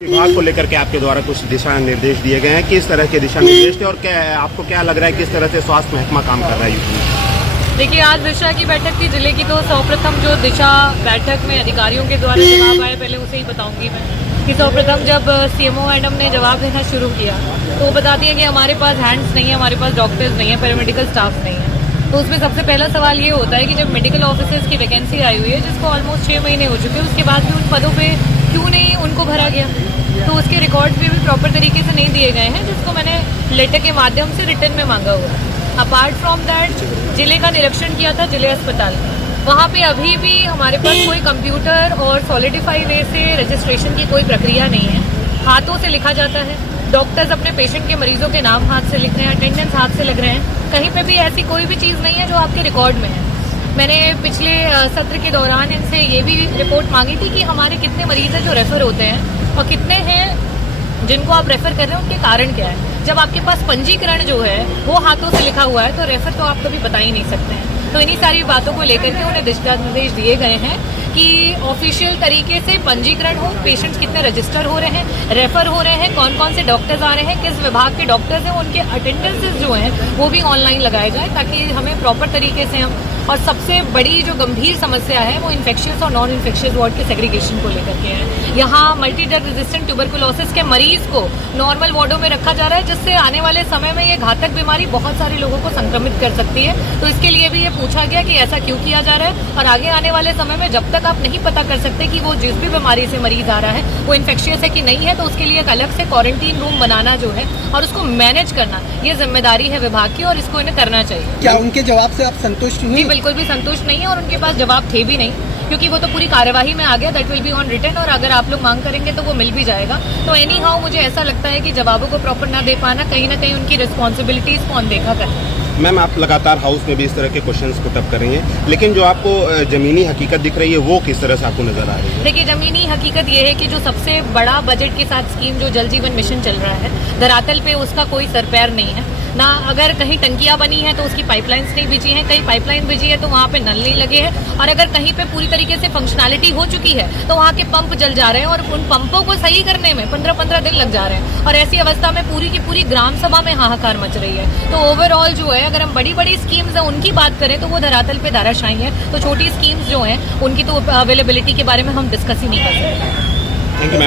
विभाग को लेकर के आपके द्वारा कुछ दिशा निर्देश दिए गए हैं, किस तरह के दिशा निर्देश थे और क्या आपको क्या लग रहा है किस तरह से स्वास्थ्य महकमा काम कर रहा है यूपी में? देखिए, आज दिशा की बैठक थी जिले की, तो सर्वप्रथम जो दिशा बैठक में अधिकारियों के द्वारा जवाब आए, पहले उसे ही बताऊंगी मैं कि सर्वप्रथम जब सीएमओ मैडम ने जवाब देना शुरू किया तो वो बताती है कि हमारे पास हैंड्स नहीं है, हमारे पास डॉक्टर्स नहीं है, पैरामेडिकल स्टाफ नहीं है। तो उसमें सबसे पहला सवाल ये होता है कि जब मेडिकल ऑफिसर्स की वैकेंसी आई हुई है, जिसको ऑलमोस्ट 6 महीने हो चुके हैं, उसके बाद भी उन पदों पे क्यों नहीं उनको भरा गया? तो उसके रिकॉर्ड्स भी प्रॉपर तरीके से नहीं दिए गए हैं, जिसको मैंने लेटर के माध्यम से रिटर्न में मांगा हुआ है। अपार्ट फ्रॉम दैट, जिले का निरीक्षण किया था जिले अस्पताल में, वहाँ पे अभी भी हमारे पास कोई कंप्यूटर और सॉलिडिफाई वे से रजिस्ट्रेशन की कोई प्रक्रिया नहीं है। हाथों से लिखा जाता है, डॉक्टर्स अपने पेशेंट के मरीजों के नाम हाथ से लिख रहे हैं, अटेंडेंस हाथ से लग रहे हैं, कहीं पे भी ऐसी कोई भी चीज़ नहीं है जो आपके रिकॉर्ड में है। मैंने पिछले सत्र के दौरान इनसे ये भी रिपोर्ट मांगी थी कि हमारे कितने मरीज हैं जो रेफर होते हैं और कितने हैं जिनको आप रेफर कर रहे हैं, उनके कारण क्या है। जब आपके पास पंजीकरण जो है वो हाथों से लिखा हुआ है तो रेफर तो आप कभी बता ही नहीं सकते हैं। तो इन्हीं सारी बातों को लेकर के उन्हें दिशा निर्देश दिए गए हैं कि ऑफिशियल तरीके से पंजीकरण हो, पेशेंट्स कितने रजिस्टर हो रहे हैं, रेफर हो रहे हैं, कौन कौन से डॉक्टर्स आ रहे हैं, किस विभाग के डॉक्टर्स हैं, उनके अटेंडेंसेस जो हैं वो भी ऑनलाइन लगाए जाए, ताकि हमें प्रॉपर तरीके से हम। और सबसे बड़ी जो गंभीर समस्या है वो इन्फेक्शियस और नॉन इन्फेक्शियस वार्ड के सेग्रीगेशन को लेकर के है। यहाँ मल्टी ड्रग रेजिस्टेंट ट्यूबरकुलोसिस के मरीज को नॉर्मल वार्डों में रखा जा रहा है, जिससे आने वाले समय में ये घातक बीमारी बहुत सारे लोगों को संक्रमित कर सकती है। तो इसके लिए भी ये पूछा गया कि ऐसा क्यों किया जा रहा है, और आगे आने वाले समय में जब तक आप नहीं पता कर सकते कि वो जिस भी बीमारी से मरीज आ रहा है वो इन्फेक्शियस है कि नहीं है, तो उसके लिए एक अलग से क्वारंटीन रूम बनाना जो है और उसको मैनेज करना, ये जिम्मेदारी है विभाग की और इसको इन्हें करना चाहिए। क्या उनके जवाब से आप संतुष्ट हुई? बिल्कुल भी संतुष्ट नहीं है, और उनके पास जवाब थे भी नहीं, क्योंकि वो तो पूरी कार्यवाही में आ गया। That will be on return, और अगर आप लोग मांग करेंगे तो वो मिल भी जाएगा। तो एनी हाउ मुझे ऐसा लगता है कि जवाबों को प्रॉपर ना दे पाना, कहीं ना कहीं उनकी रिस्पॉन्सिबिलिटीज को अनदेखा करना। मैम, आप लगातार हाउस में भी इस तरह के क्वेश्चंस पुट अप कर रही हैं, लेकिन जो आपको जमीनी हकीकत दिख रही है वो किस तरह से आपको नजर आ रही है? देखिए, जमीनी हकीकत ये है कि जो सबसे बड़ा बजट के साथ स्कीम जो जल जीवन मिशन चल रहा है, धरातल पे उसका कोई सरपैर नहीं है ना। अगर कहीं टंकियां बनी है तो उसकी पाइपलाइंस नहीं बिछी है, कहीं पाइपलाइन बिछी है तो वहाँ पे नल नहीं लगे हैं, और अगर कहीं पे पूरी तरीके से फंक्शनैलिटी हो चुकी है तो वहाँ के पंप जल जा रहे हैं, और उन पंपों को सही करने में 15-15 दिन लग जा रहे हैं। और ऐसी अवस्था में पूरी की पूरी ग्राम सभा में हाहाकार मच रही है। तो ओवरऑल जो है, अगर हम बड़ी बड़ी स्कीम्स है उनकी बात करें तो वो धरातल पे धाराशायी है। तो छोटी स्कीम्स जो हैं उनकी तो अवेलेबिलिटी के बारे में हम डिस्कस ही नहीं कर सकते। Thank you.